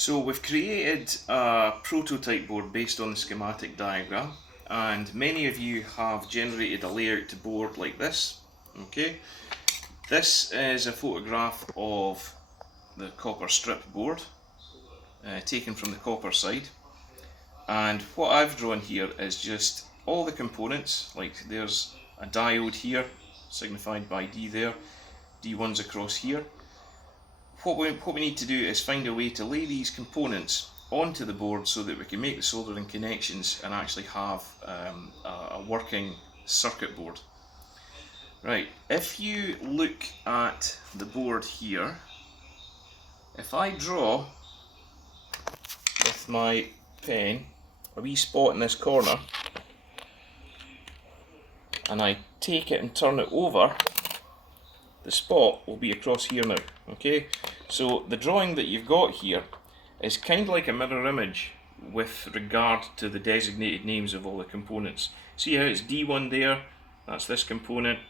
So we've created a prototype board based on the schematic diagram, and many of you have generated a layout to board like this. Okay, this is a photograph of the copper strip board taken from the copper side, and what I've drawn here is just all the components. Like there's a diode here signified by D there, D1's across here. What we need to do is find a way to lay these components onto the board so that we can make the soldering connections and actually have a working circuit board. Right, if you look at the board here, if I draw with my pen a wee spot in this corner and I take it and turn it over, the spot will be across here now. Okay, so the drawing that you've got here is kind of like a mirror image with regard to the designated names of all the components. See how it's D1 there, that's this component,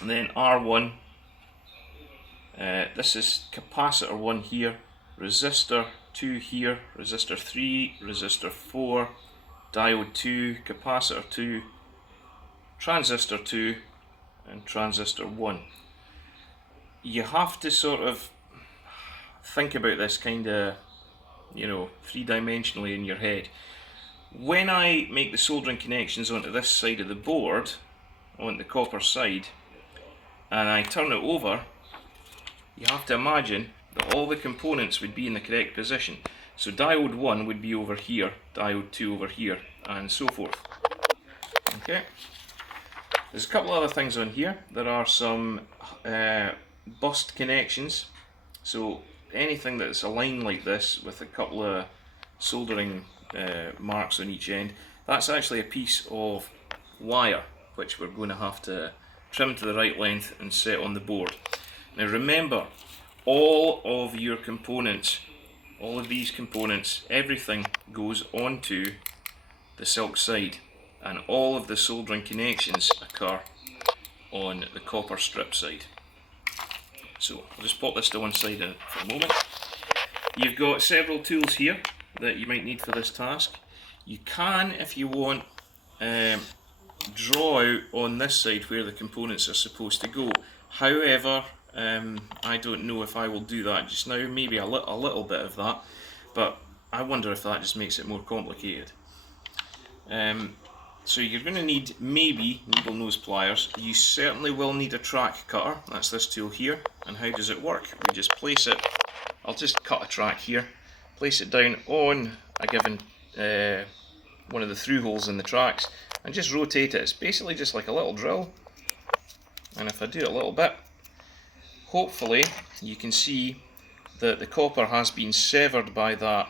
and then R1, this is capacitor 1 here, resistor 2 here, resistor 3, resistor 4, diode 2, capacitor 2, transistor 2, and transistor 1. You have to sort of think about this kind of, three-dimensionally in your head. When I make the soldering connections onto this side of the board, on the copper side, and I turn it over, you have to imagine that all the components would be in the correct position. So diode 1 would be over here, diode 2 over here, and so forth. Okay. There's a couple other things on here. There are some bust connections, so anything that's a line like this with a couple of soldering marks on each end, that's actually a piece of wire which we're going to have to trim to the right length and set on the board. Now remember, all of your components, all of these components, everything goes onto the silk side, and all of the soldering connections occur on the copper strip side. So I'll just pop this to one side for a moment. You've got several tools here that you might need for this task. You can, if you want, draw out on this side where the components are supposed to go. However, I don't know if I will do that just now. Maybe a little bit of that, but I wonder if that just makes it more complicated. So you're going to need maybe needle nose pliers. You certainly will need a track cutter. That's this tool here. And how does it work? We just place it. I'll just cut a track here. Place it down on a given one of the through holes in the tracks and just rotate it. It's basically just like a little drill. And if I do it a little bit, hopefully you can see that the copper has been severed by that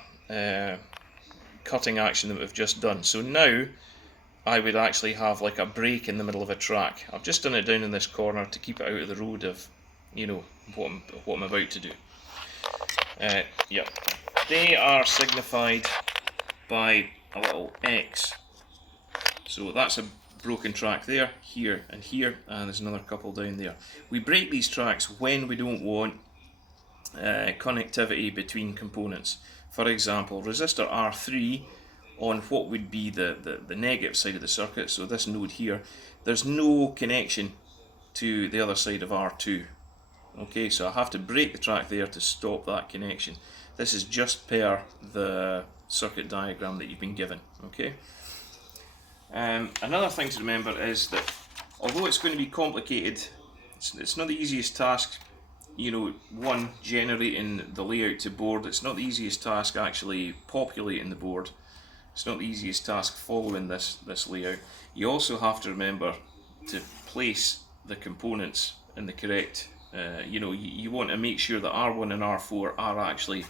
cutting action that we've just done. So now I would actually have like a break in the middle of a track. I've just done it down in this corner to keep it out of the road of, what I'm about to do. Yeah, they are signified by a little X. So that's a broken track there, here, and here, and there's another couple down there. We break these tracks when we don't want connectivity between components. For example, resistor R3 on what would be the negative side of the circuit, so this node here, there's no connection to the other side of R2. Okay, so I have to break the track there to stop that connection. This is just per the circuit diagram that you've been given. Okay. Another thing to remember is that although it's going to be complicated, it's not the easiest task. One, generating the layout to board. It's not the easiest task actually populating the board. It's not the easiest task following this layout. You also have to remember to place the components in the correct, you want to make sure that R1 and R4 are actually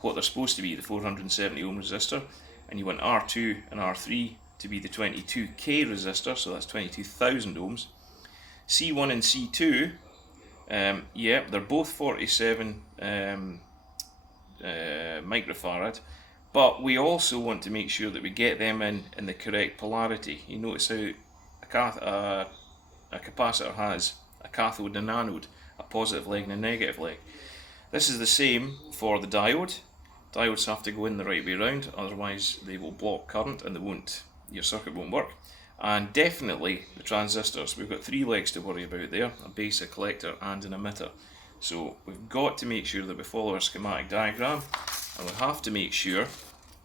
what they're supposed to be, the 470 ohm resistor, and you want R2 and R3 to be the 22k resistor, so that's 22,000 ohms. C1 and C2, yeah, they're both 47 microfarad, but we also want to make sure that we get them in the correct polarity. You notice how a capacitor has a cathode and an anode, a positive leg and a negative leg. This is the same for the diode. Diodes have to go in the right way round, otherwise they will block current and your circuit won't work. And definitely the transistors, we've got 3 legs to worry about there, a base, a collector and an emitter. So we've got to make sure that we follow our schematic diagram, and we have to make sure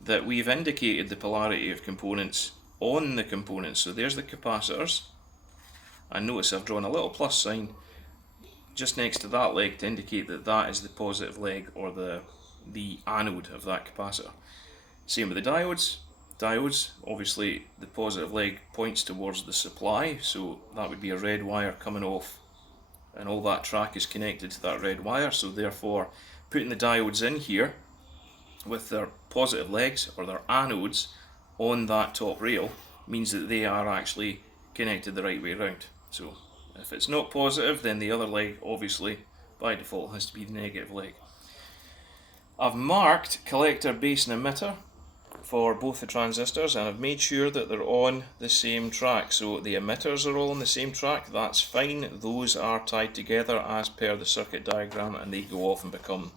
that we've indicated the polarity of components on the components. So there's the capacitors, and notice I've drawn a little plus sign just next to that leg to indicate that that is the positive leg, or the anode of that capacitor. Same with the diodes. Diodes, obviously the positive leg points towards the supply, so that would be a red wire coming off, and all that track is connected to that red wire. So therefore putting the diodes in here with their positive legs, or their anodes, on that top rail means that they are actually connected the right way around. So if it's not positive, then the other leg obviously by default has to be the negative leg. I've marked collector, base and emitter for both the transistors, and I've made sure that they're on the same track. So the emitters are all on the same track, that's fine. Those are tied together as per the circuit diagram, and they go off and become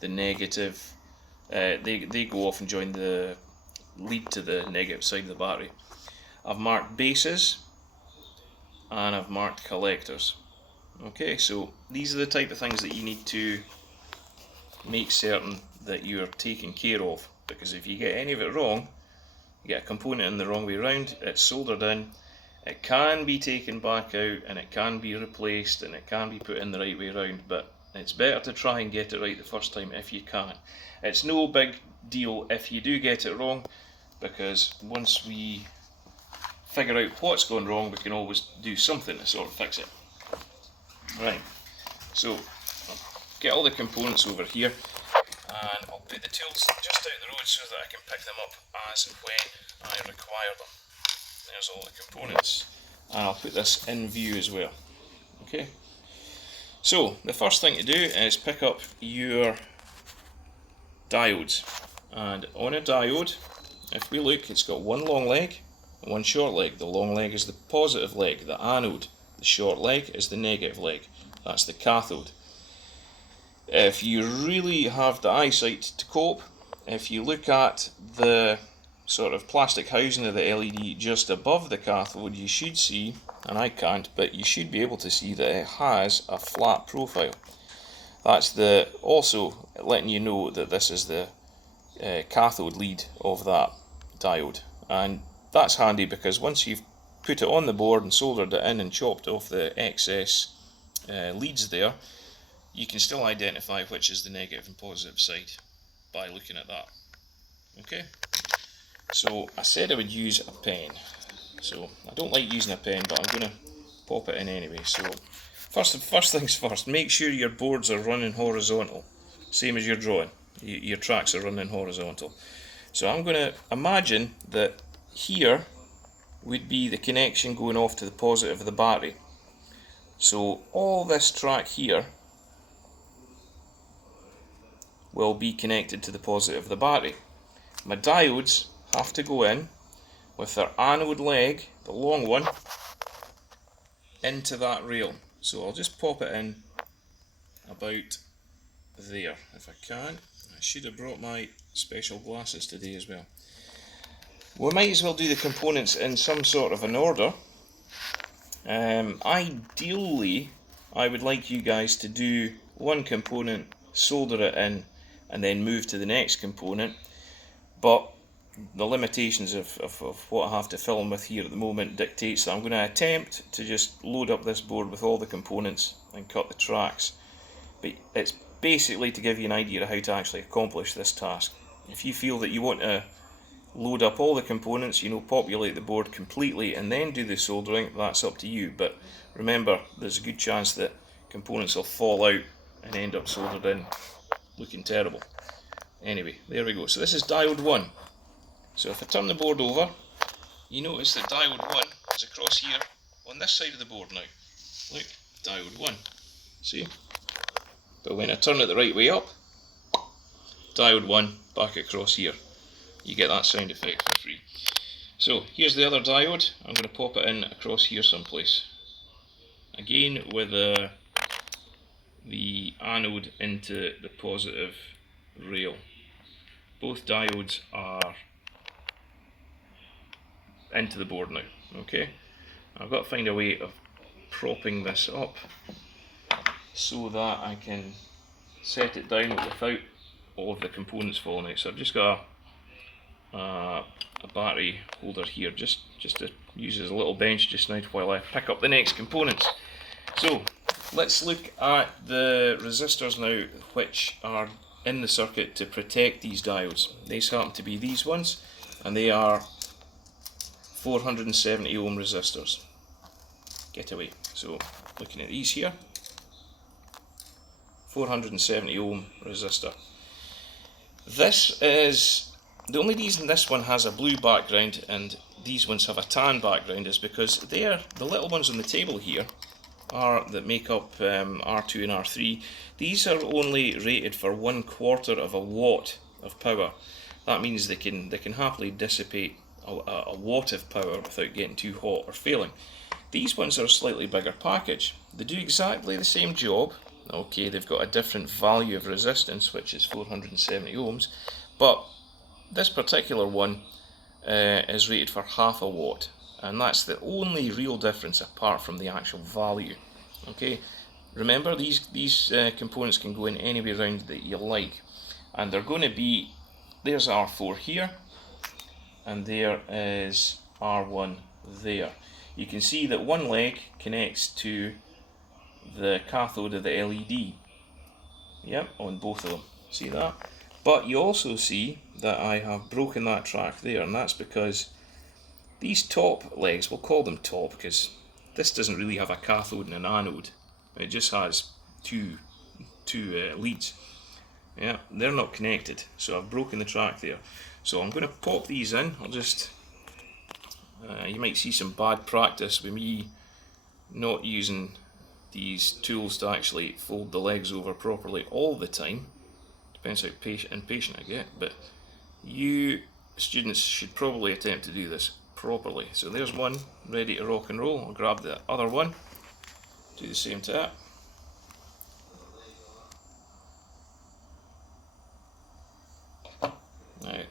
the negative. They go off and join the lead to the negative side of the battery. I've marked bases and I've marked collectors. Okay, so these are the type of things that you need to make certain that you're taking care of, because if you get any of it wrong, you get a component in the wrong way around, it's soldered in, it can be taken back out and it can be replaced and it can be put in the right way around, but it's better to try and get it right the first time if you can. It's no big deal if you do get it wrong, because once we figure out what's going wrong, we can always do something to sort of fix it. Right, so I'll get all the components over here, and I'll put the tools just out the road so that I can pick them up as and when I require them. There's all the components, and I'll put this in view as well. Okay, so the first thing to do is pick up your diodes, and on a diode, if we look, it's got one long leg and one short leg. The long leg is the positive leg, the anode. The short leg is the negative leg, that's the cathode. If you really have the eyesight to cope, if you look at the sort of plastic housing of the LED just above the cathode, you should see, and I can't, but you should be able to see that it has a flat profile. That's also letting you know that this is the cathode lead of that diode, and that's handy because once you've put it on the board and soldered it in and chopped off the excess leads there, you can still identify which is the negative and positive side by looking at that. Okay, so I said I would use a pen, so I don't like using a pen, but I'm going to pop it in anyway. So first things first, make sure your boards are running horizontal, same as your drawing. Your tracks are running horizontal. So I'm going to imagine that here would be the connection going off to the positive of the battery. So all this track here will be connected to the positive of the battery. My diodes have to go in with their anode leg, the long one, into that rail. So I'll just pop it in about there if I can. I should have brought my special glasses today as well. We might as well do the components in some sort of an order. Ideally, I would like you guys to do one component, solder it in, and then move to the next component, but the limitations of what I have to film with here at the moment dictates that I'm going to attempt to just load up this board with all the components and cut the tracks. But it's basically to give you an idea of how to actually accomplish this task. If you feel that you want to load up all the components, populate the board completely and then do the soldering, that's up to you. But remember, there's a good chance that components will fall out and end up soldered in looking terrible. Anyway, there we go. So this is diode 1. So if I turn the board over, you notice that diode 1 is across here on this side of the board now. Look, diode 1. See? But when I turn it the right way up, diode 1 back across here. You get that sound effect for free. So here's the other diode. I'm going to pop it in across here someplace. Again with the anode into the positive rail. both diodes are into the board now. Okay, I've got to find a way of propping this up so that I can set it down without all of the components falling out. So I've just got a battery holder here, just to use as a little bench just now while I pick up the next components. So let's look at the resistors now which are in the circuit to protect these diodes. These happen to be these ones, and they are 470 ohm resistors. Get away. So looking at these here, 470 ohm resistor. This is the only reason this one has a blue background and these ones have a tan background is because they're the little ones on the table here that make up R2 and R3. These are only rated for 1/4 of a watt of power. That means they can happily dissipate a watt of power without getting too hot or failing. These ones are a slightly bigger package. They do exactly the same job. Okay, they've got a different value of resistance, which is 470 ohms, but this particular one is rated for 1/2 watt, and that's the only real difference apart from the actual value. Okay, remember these components can go in any way around that you like, and they're going to be, there's R4 here, and there is R1 there. You can see that one leg connects to the cathode of the LED. Yep, on both of them. See that? But you also see that I have broken that track there, and that's because these top legs, we'll call them top because this doesn't really have a cathode and an anode. It just has two leads. Yeah, they're not connected, so I've broken the track there. So I'm going to pop these in. I'll just, you might see some bad practice with me not using these tools to actually fold the legs over properly all the time. Depends how impatient I get, but you students should probably attempt to do this properly. So there's one ready to rock and roll. I'll grab the other one, do the same to it. Now,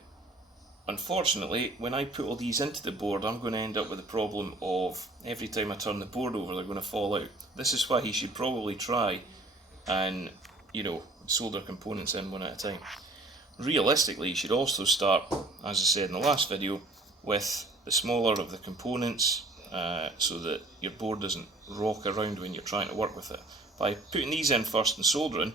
unfortunately, when I put all these into the board, I'm going to end up with the problem of every time I turn the board over, they're going to fall out. This is why you should probably try and, solder components in one at a time. Realistically, you should also start, as I said in the last video, with the smaller of the components so that your board doesn't rock around when you're trying to work with it. By putting these in first and soldering,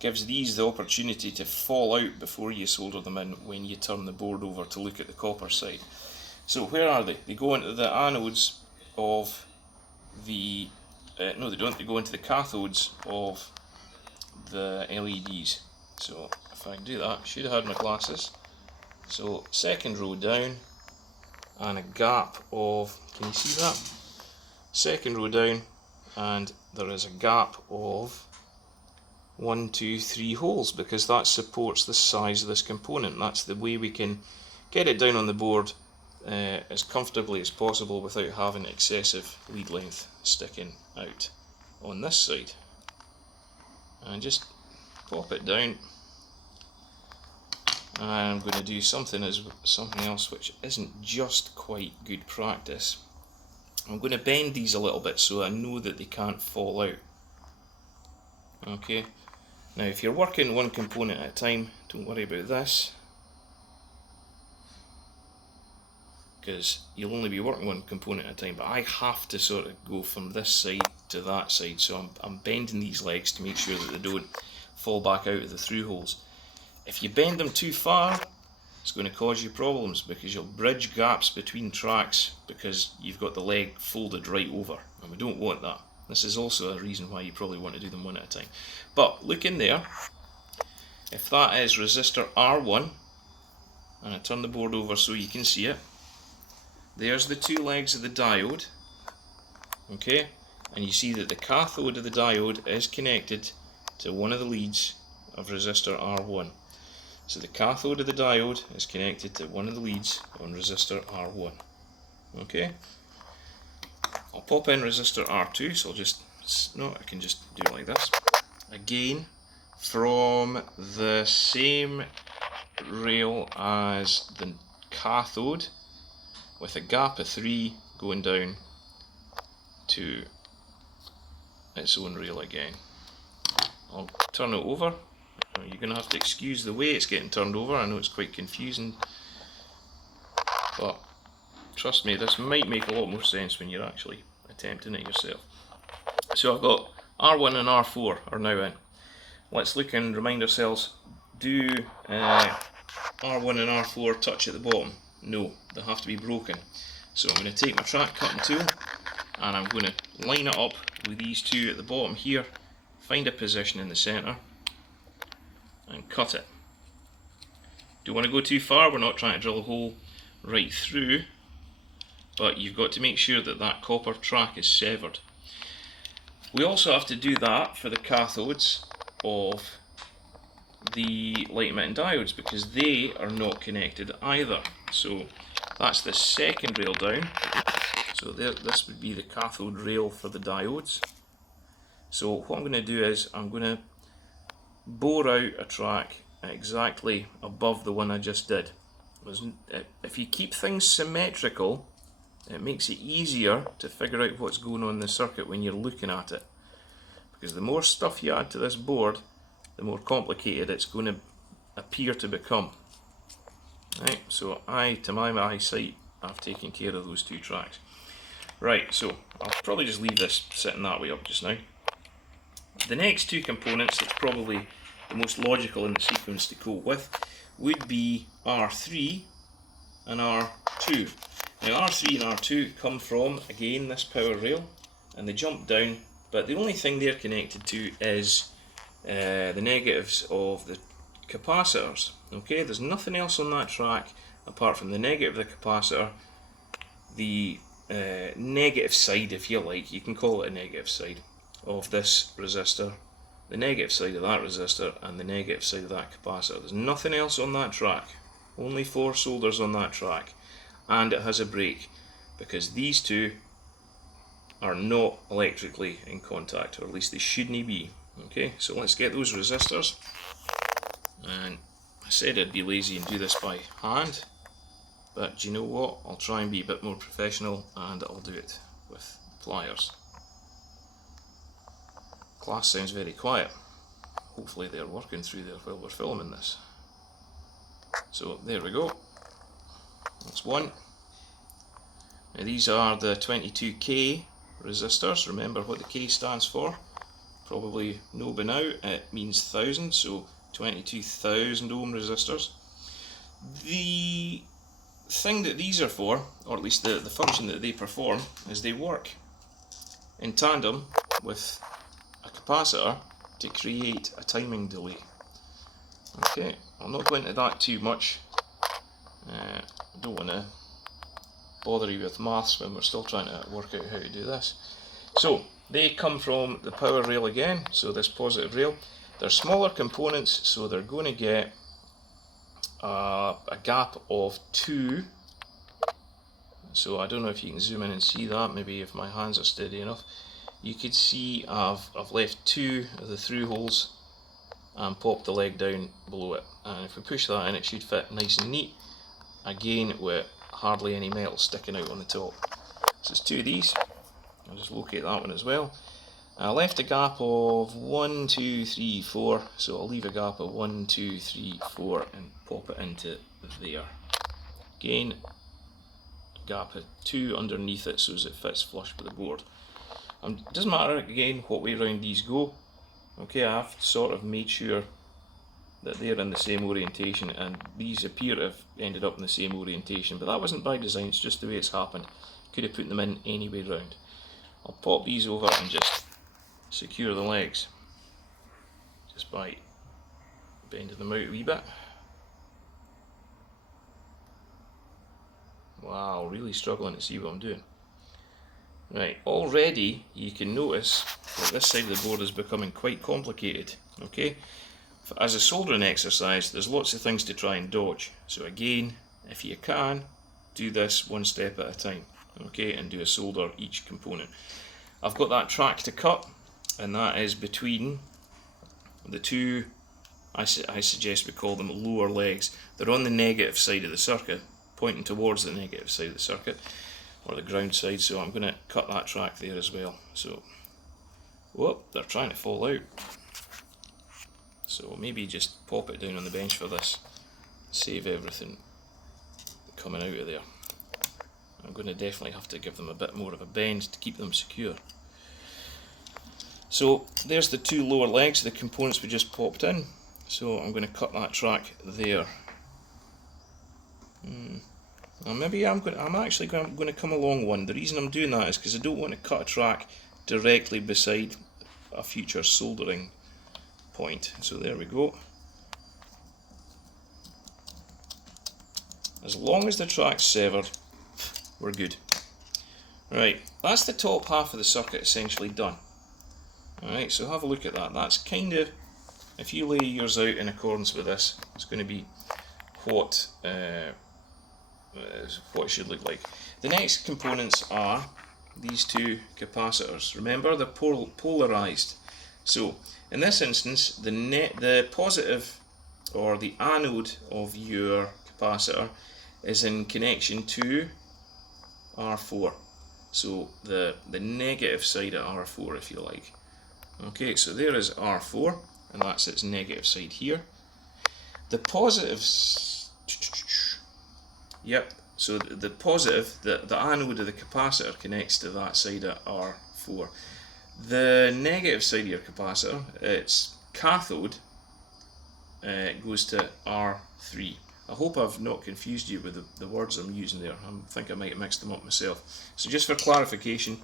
gives these the opportunity to fall out before you solder them in when you turn the board over to look at the copper side. So where are they? They go into the anodes of the, no they don't, they go into the cathodes of the LEDs. So if I do that, I should have had my glasses. So second row down, and a gap of, can you see that? Second row down, and there is a gap of 1, 2, 3 holes, because that supports the size of this component. That's the way we can get it down on the board as comfortably as possible without having excessive lead length sticking out on this side. And just pop it down. And I'm going to do something else which isn't just quite good practice. I'm going to bend these a little bit so I know that they can't fall out. Okay. Now if you're working one component at a time, don't worry about this, because you'll only be working one component at a time, but I have to sort of go from this side to that side, so I'm bending these legs to make sure that they don't fall back out of the through holes. If you bend them too far, it's going to cause you problems because you'll bridge gaps between tracks because you've got the leg folded right over, and we don't want that. This is also a reason why you probably want to do them one at a time. But look in there, if that is resistor R1, and I turn the board over so you can see it, there's the two legs of the diode, okay, and you see that the cathode of the diode is connected to one of the leads of resistor R1. So the cathode of the diode is connected to one of the leads on resistor R1. Okay, I'll pop in resistor R2, so I can just do it like this. Again, from the same rail as the cathode with a gap of 3 going down to its own rail again. I'll turn it over. You're going to have to excuse the way it's getting turned over. I know it's quite confusing, but trust me, this might make a lot more sense when you're actually attempting it yourself. So I've got R1 and R4 are now in. Let's look and remind ourselves, do R1 and R4 touch at the bottom? No, they have to be broken. So I'm going to take my track cutting tool and I'm going to line it up with these two at the bottom here, find a position in the centre and cut it. Don't want to go too far, we're not trying to drill a hole right through, but you've got to make sure that that copper track is severed. We also have to do that for the cathodes of the light emitting diodes because they are not connected either. So that's the second rail down. So this would be the cathode rail for the diodes. So what I'm going to do is I'm going to bore out a track exactly above the one I just did. If you keep things symmetrical, it makes it easier to figure out what's going on in the circuit when you're looking at it. Because the more stuff you add to this board, the more complicated it's going to appear to become. Right, so to my eyesight, I've taken care of those two tracks. Right, so I'll probably just leave this sitting that way up just now. The next two components, that's probably the most logical in the sequence to go with, would be R3 and R2. Now R3 and R2 come from, again, this power rail, and they jump down, but the only thing they're connected to is the negatives of the capacitors. Okay, there's nothing else on that track apart from the negative of the capacitor, the negative side, if you like, you can call it a negative side, of this resistor, the negative side of that resistor, and the negative side of that capacitor. There's nothing else on that track, only 4 solders on that track, and it has a break because these two are not electrically in contact, or at least they shouldn't be. Okay, so let's get those resistors, and I said I'd be lazy and do this by hand, but do you know what, I'll try and be a bit more professional and I'll do it with pliers. Class sounds very quiet. Hopefully they're working through there while we're filming this. So there we go, that's one. Now these are the 22K resistors. Remember what the K stands for? Probably know by now, it means 1000, so 22,000 ohm resistors. The thing that these are for, or at least the function that they perform, is they work in tandem with a capacitor to create a timing delay. Okay, I'll not go into that too much. I don't want to bother you with maths when we're still trying to work out how to do this. So they come from the power rail again, so this positive rail. They're smaller components, so they're going to get a gap of 2. So I don't know if you can zoom in and see that, maybe if my hands are steady enough. You could see I've left 2 of the through holes and popped the leg down below it. And if we push that in, it should fit nice and neat, again with hardly any metal sticking out on the top. So it's 2 of these. I'll just locate that one as well. I left a gap of 1, 2, 3, 4, so I'll leave a gap of 1, 2, 3, 4 and pop it into there. Again, a gap of 2 underneath it so as it fits flush with the board. It doesn't matter again what way around these go. Okay, I have sort of made sure that they're in the same orientation, and these appear to have ended up in the same orientation, but that wasn't by design, it's just the way it's happened. Could have put them in any way round. I'll pop these over and just secure the legs just by bending them out a wee bit. Wow, really struggling to see what I'm doing. Right, already you can notice that this side of the board is becoming quite complicated. Okay, as a soldering exercise, there's lots of things to try and dodge. So again, if you can, do this one step at a time. Okay, and do a solder each component. I've got that track to cut, and that is between the 2 I suggest we call them lower legs. They're on the negative side of the circuit, pointing towards the negative side of the circuit, or the ground side, so I'm going to cut that track there as well. So, whoop, they're trying to fall out. So maybe just pop it down on the bench for this, save everything coming out of there. I'm going to definitely have to give them a bit more of a bend to keep them secure. So there's the two lower legs, the components we just popped in. So I'm going to cut that track there. Well, maybe I'm actually going to come along one. The reason I'm doing that is because I don't want to cut a track directly beside a future soldering point. So there we go. As long as the track's severed, we're good. Right, that's the top half of the circuit essentially done. Alright, so have a look at that. That's kind of, if you lay yours out in accordance with this, it's going to be what it should look like. The next components are these two capacitors. Remember, they're polarized. So in this instance, the positive or the anode of your capacitor is in connection to R4. So the negative side of R4, if you like. Okay, so there is R4, and that's its negative side here. The positives, yep, so the positive, the anode of the capacitor connects to that side of R4. The negative side of your capacitor, its cathode, goes to R3. I hope I've not confused you with the words I'm using there. I think I might have mixed them up myself. So just for clarification,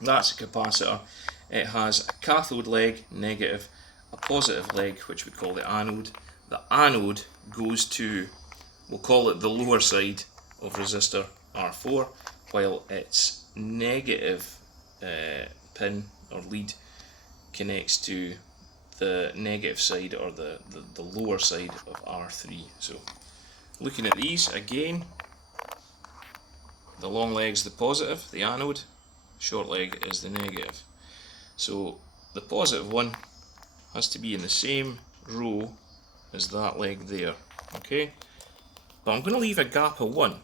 that's a capacitor. It has a cathode leg, negative, a positive leg, which we call the anode. The anode goes to, we'll call it the lower side of resistor R4, while its negative pin or lead connects to the negative side or the lower side of R3. So looking at these again, the long leg's the positive, the anode, short leg is the negative. So the positive one has to be in the same row as that leg there, okay? But I'm going to leave a gap of 1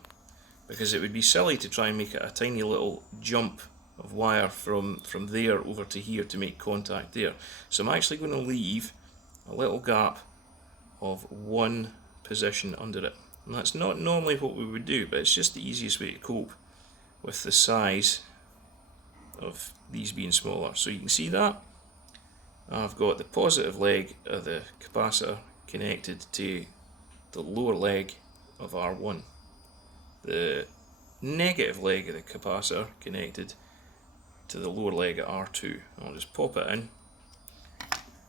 because it would be silly to try and make it a tiny little jump of wire from there over to here to make contact there. So I'm actually going to leave a little gap of 1 position under it. And that's not normally what we would do, but it's just the easiest way to cope with the size of these being smaller. So you can see that I've got the positive leg of the capacitor connected to the lower leg of R1. The negative leg of the capacitor connected to the lower leg at R2. I'll just pop it in.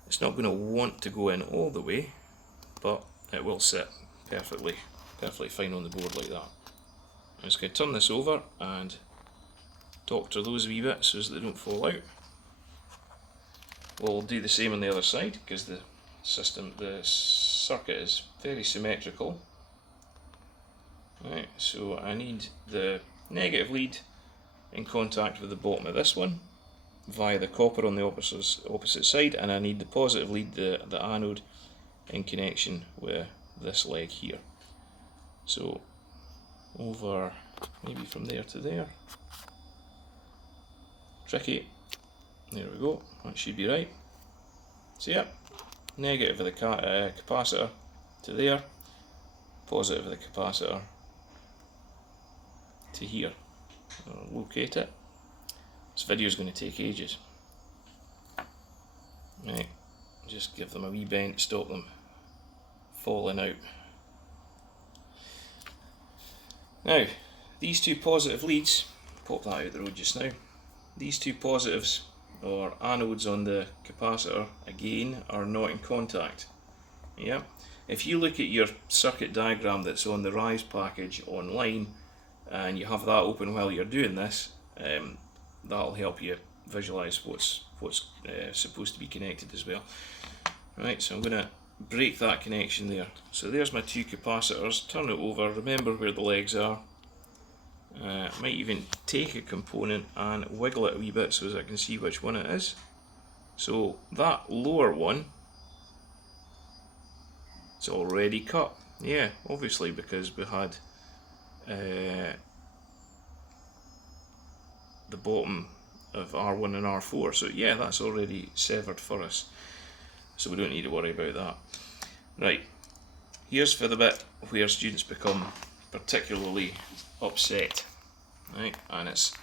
It's not going to want to go in all the way, but it will sit perfectly fine on the board like that. I'm just going to turn this over and doctor those a wee bit so that they don't fall out. We'll do the same on the other side because the circuit is very symmetrical. Right, so I need the negative lead in contact with the bottom of this one via the copper on the opposite side, and I need the positive lead, the anode, in connection with this leg here. So over maybe from there to there. Tricky. There we go, that should be right. So yeah, negative of the capacitor to there, positive of the capacitor to here. I'll locate it. This video is going to take ages. Right, just give them a wee bend to stop them falling out. Now, these two positive leads, pop that out the road just now. These two positives, or anodes on the capacitor, again, are not in contact. Yeah. If you look at your circuit diagram that's on the Rise package online, and you have that open while you're doing this, that'll help you visualize what's supposed to be connected as well. Right, so I'm going to break that connection there. So there's my two capacitors. Turn it over, remember where the legs are. Might even take a component and wiggle it a wee bit so that I can see which one it is. So that lower one It's already cut. Yeah, obviously, because we had the bottom of R1 and R4. So yeah, that's already severed for us. So we don't need to worry about that. Right, here's for the bit where students become particularly upset. Right, and it's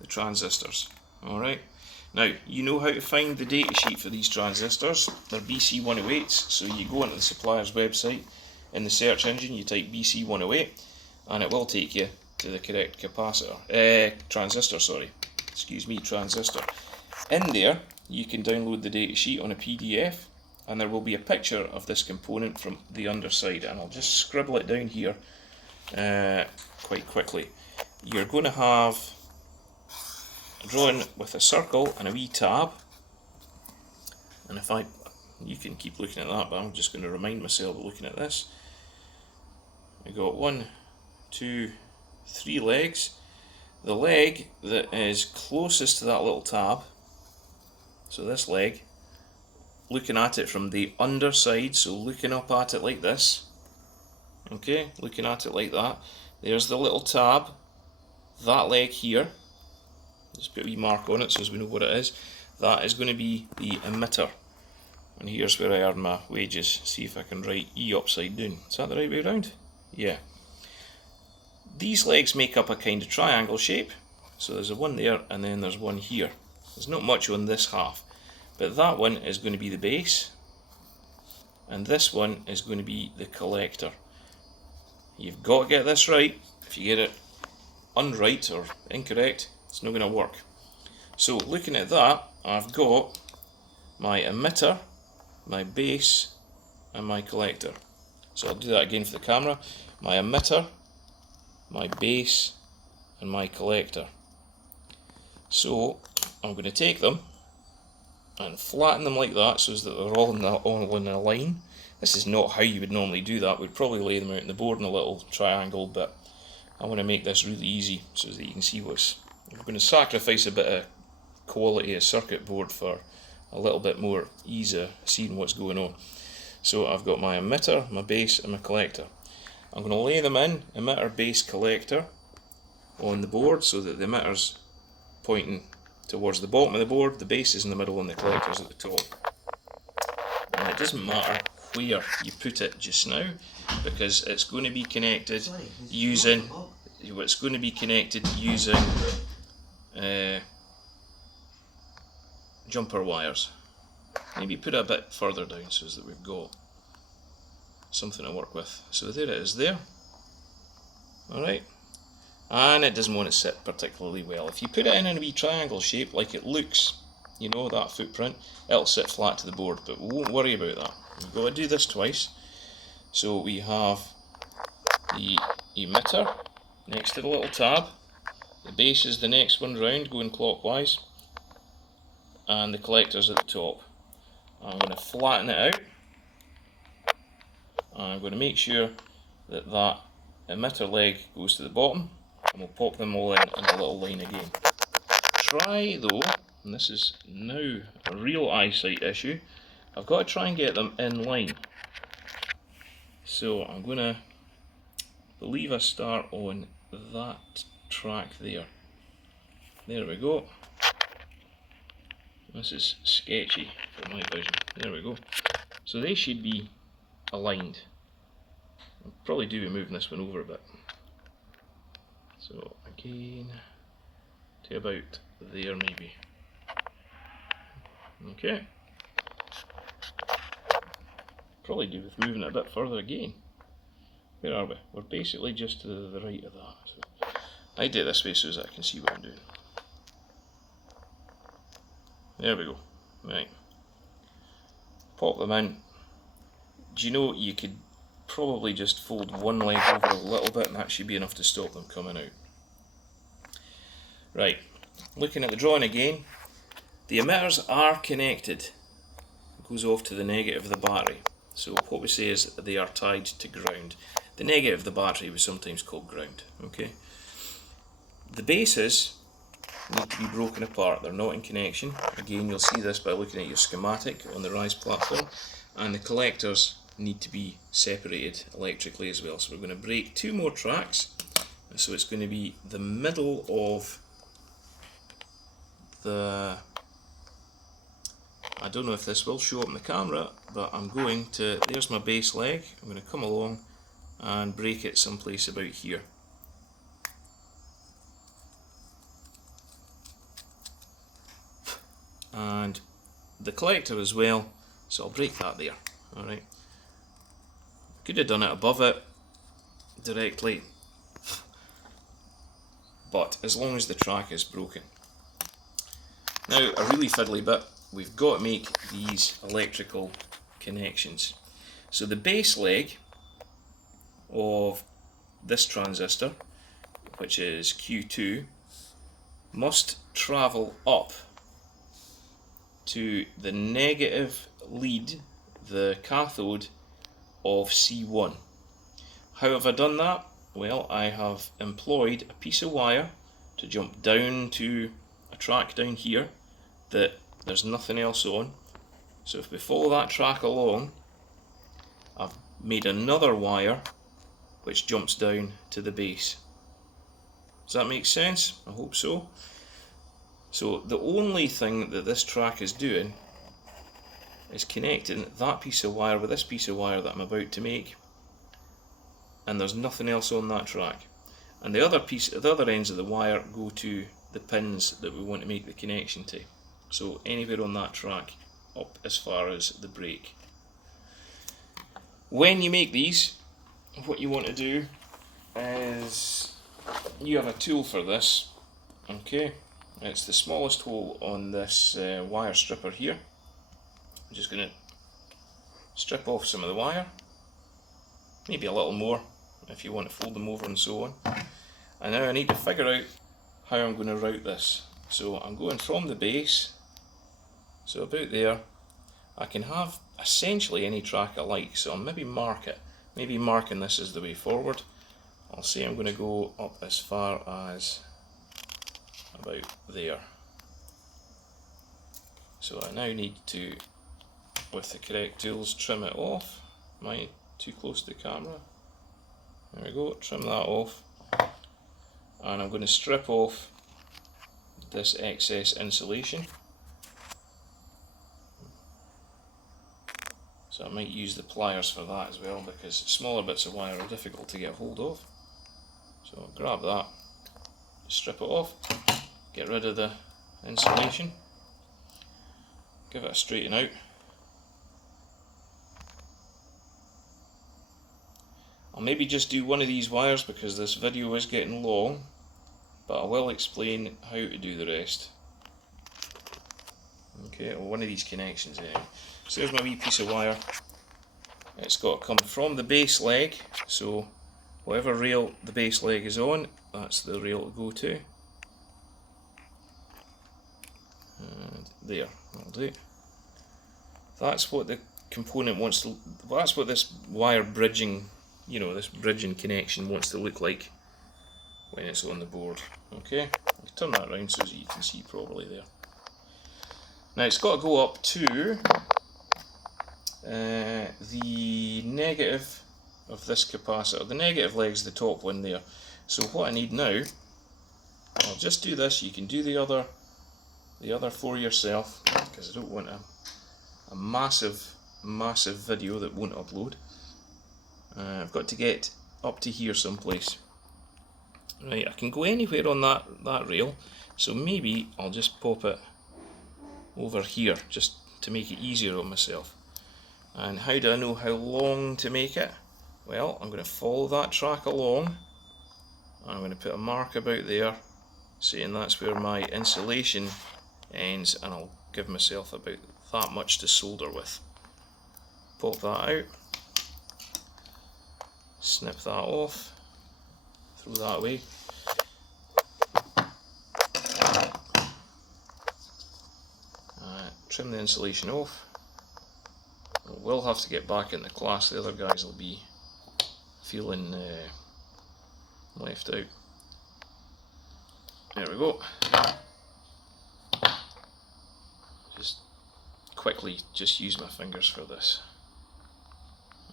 the transistors. Alright, now you know how to find the datasheet for these transistors. They're BC108s, so you go onto the supplier's website, in the search engine you type BC108 and it will take you to the correct transistor, transistor. In there you can download the datasheet on a PDF, and there will be a picture of this component from the underside, and I'll just scribble it down here quite quickly. You're going to have a drawing with a circle and a wee tab, and you can keep looking at that, but I'm just going to remind myself of looking at this. I got 1, 2, 3 legs. The leg that is closest to that little tab, so this leg, looking at it from the underside, so looking up at it like this, okay, looking at it like that, there's the little tab. That leg here, just put a wee mark on it so as we know what it is, that is going to be the emitter, and here's where I earn my wages. See if I can write E upside down. Is that the right way around? Yeah. These legs make up a kind of triangle shape, so there's a one there and then there's one here. There's not much on this half, but that one is going to be the base and this one is going to be the collector. You've got to get this right. If you get it unright or incorrect, it's not going to work. So looking at that, I've got my emitter, my base and my collector. So I'll do that again for the camera. My emitter, my base and my collector. So I'm going to take them and flatten them like that so that they're all in a line. This is not how you would normally do that. We'd probably lay them out on the board in a little triangle, but I want to make this really easy so that you can see what's... We're going to sacrifice a bit of quality of circuit board for a little bit more ease of seeing what's going on. So I've got my emitter, my base and my collector. I'm going to lay them in, emitter, base, collector, on the board so that the emitter's pointing towards the bottom of the board, the base is in the middle and the collector's at the top. And it doesn't matter where you put it just now, because it's going to be connected using jumper wires. Maybe put it a bit further down so that we've got something to work with. So there it is there. Alright. And it doesn't want to sit particularly well. If you put it in a wee triangle shape like it looks, you know, that footprint, it'll sit flat to the board, but we won't worry about that. We've got to do this twice. So we have the emitter next to the little tab, the base is the next one round going clockwise, and the collector's at the top. I'm going to flatten it out, and I'm going to make sure that that emitter leg goes to the bottom, and we'll pop them all in a little line again. Try though, and this is now a real eyesight issue, I've got to try and get them in line. So I'm going to believe I start on that track there. There we go. This is sketchy for my vision. There we go. So they should be aligned. I'll probably do be moving this one over a bit. So again, to about there maybe. Okay. Probably do with moving it a bit further again. Where are we? We're basically just to the right of that. So I do it this way so as I can see what I'm doing. There we go. Right. Pop them in. Do you know, you could probably just fold one leg over a little bit and that should be enough to stop them coming out. Right. Looking at the drawing again, the emitters are connected. It goes off to the negative of the battery. So what we say is that they are tied to ground. The negative of the battery was sometimes called ground. Okay. The bases need to be broken apart. They're not in connection. Again, you'll see this by looking at your schematic on the RISE platform. And the collectors need to be separated electrically as well. So we're going to break 2 more tracks. So it's going to be the middle of the, I don't know if this will show up in the camera, but I'm going to, there's my base leg, I'm going to come along and break it someplace about here. And the collector as well, so I'll break that there. Alright, could have done it above it directly, but as long as the track is broken. Now, a really fiddly bit, we've got to make these electrical connections. So the base leg of this transistor, which is Q2, must travel up to the negative lead, the cathode of C1. How have I done that? Well, I have employed a piece of wire to jump down to a track down here that there's nothing else on. So if we follow that track along, I've made another wire which jumps down to the base. Does that make sense? I hope so. So the only thing that this track is doing is connecting that piece of wire with this piece of wire that I'm about to make, and there's nothing else on that track. And the other ends of the wire go to the pins that we want to make the connection to. So anywhere on that track up as far as the break. When you make these, what you want to do is, you have a tool for this, okay? It's the smallest hole on this wire stripper here. I'm just going to strip off some of the wire, maybe a little more if you want to fold them over and so on. And now I need to figure out how I'm going to route this. So I'm going from the base, so about there. I can have essentially any track I like, so I'll maybe mark it. Maybe marking this as the way forward. I'll say I'm going to go up as far as about there. So I now need to, with the correct tools, trim it off. Am I too close to the camera? There we go, trim that off. And I'm going to strip off this excess insulation. So I might use the pliers for that as well, because smaller bits of wire are difficult to get hold of. So I'll grab that, strip it off, get rid of the insulation, give it a straighten out. I'll maybe just do one of these wires because this video is getting long, but I will explain how to do the rest. Okay, well, one of these connections anyway. So there's my wee piece of wire. It's got to come from the base leg, so whatever rail the base leg is on, that's the rail to go to. And there, that'll do. That's what the component wants to, that's what this wire bridging, you know, this bridging connection wants to look like when it's on the board. Okay, I'll turn that around so that you can see properly there. Now it's got to go up to the negative of this capacitor. The negative leg's the top one there. So what I need now, I'll just do this. You can do the other for yourself, because I don't want a massive video that won't upload. I've got to get up to here someplace. Right, I can go anywhere on that rail, so maybe I'll just pop it over here just to make it easier on myself. And how do I know how long to make it? Well, I'm going to follow that track along. I'm going to put a mark about there saying that's where my insulation ends, and I'll give myself about that much to solder with. Pop that out, snip that off, throw that away. Trim the insulation off. We'll have to get back in the class, the other guys will be feeling left out. There we go. Just quickly just use my fingers for this.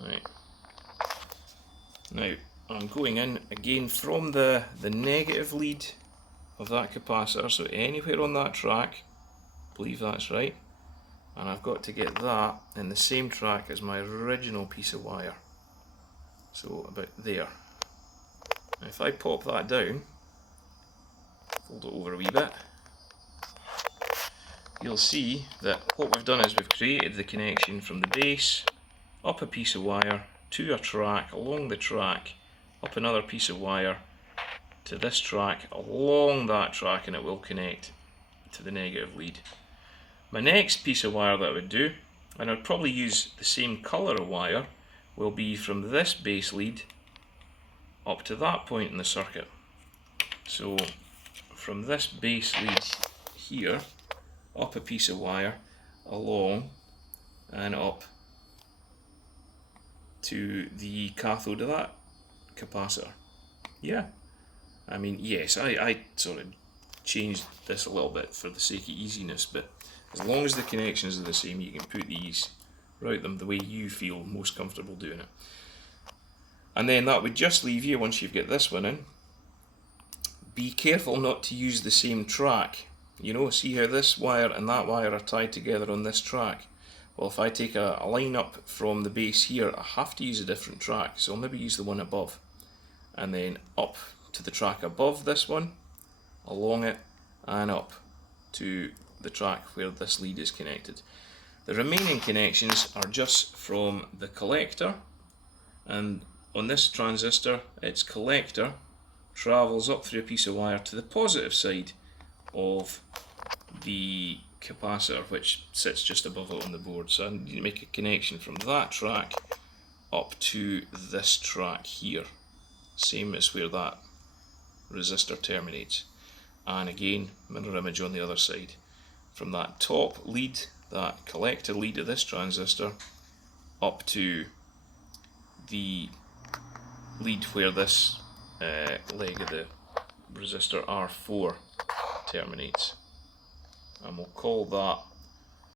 Right. Now I'm going in again from the negative lead of that capacitor, so anywhere on that track, I believe that's right, and I've got to get that in the same track as my original piece of wire, so about there. Now if I pop that down, fold it over a wee bit, you'll see that what we've done is we've created the connection from the base, up a piece of wire, to a track, along the track, up another piece of wire, to this track, along that track, and it will connect to the negative lead. My next piece of wire that I would do, and I'd probably use the same colour of wire, will be from this base lead up to that point in the circuit. So from this base lead here, up a piece of wire, along and up to the cathode of that capacitor. Yeah, I mean, yes, I sort of changed this a little bit for the sake of easiness, but as long as the connections are the same, you can put these, route them the way you feel most comfortable doing it. And then that would just leave you, once you've got this one in, be careful not to use the same track. You know, see how this wire and that wire are tied together on this track? Well, if I take a line up from the base here, I have to use a different track, so I'll maybe use the one above. And then up to the track above this one, along it, and up to the track where this lead is connected. The remaining connections are just from the collector, and on this transistor, its collector travels up through a piece of wire to the positive side of the capacitor, which sits just above it on the board. So I need to make a connection from that track up to this track here, same as where that resistor terminates. And again, mirror image on the other side. From that top lead, that collector lead of this transistor, up to the lead where this leg of the resistor R4 terminates. And we'll call that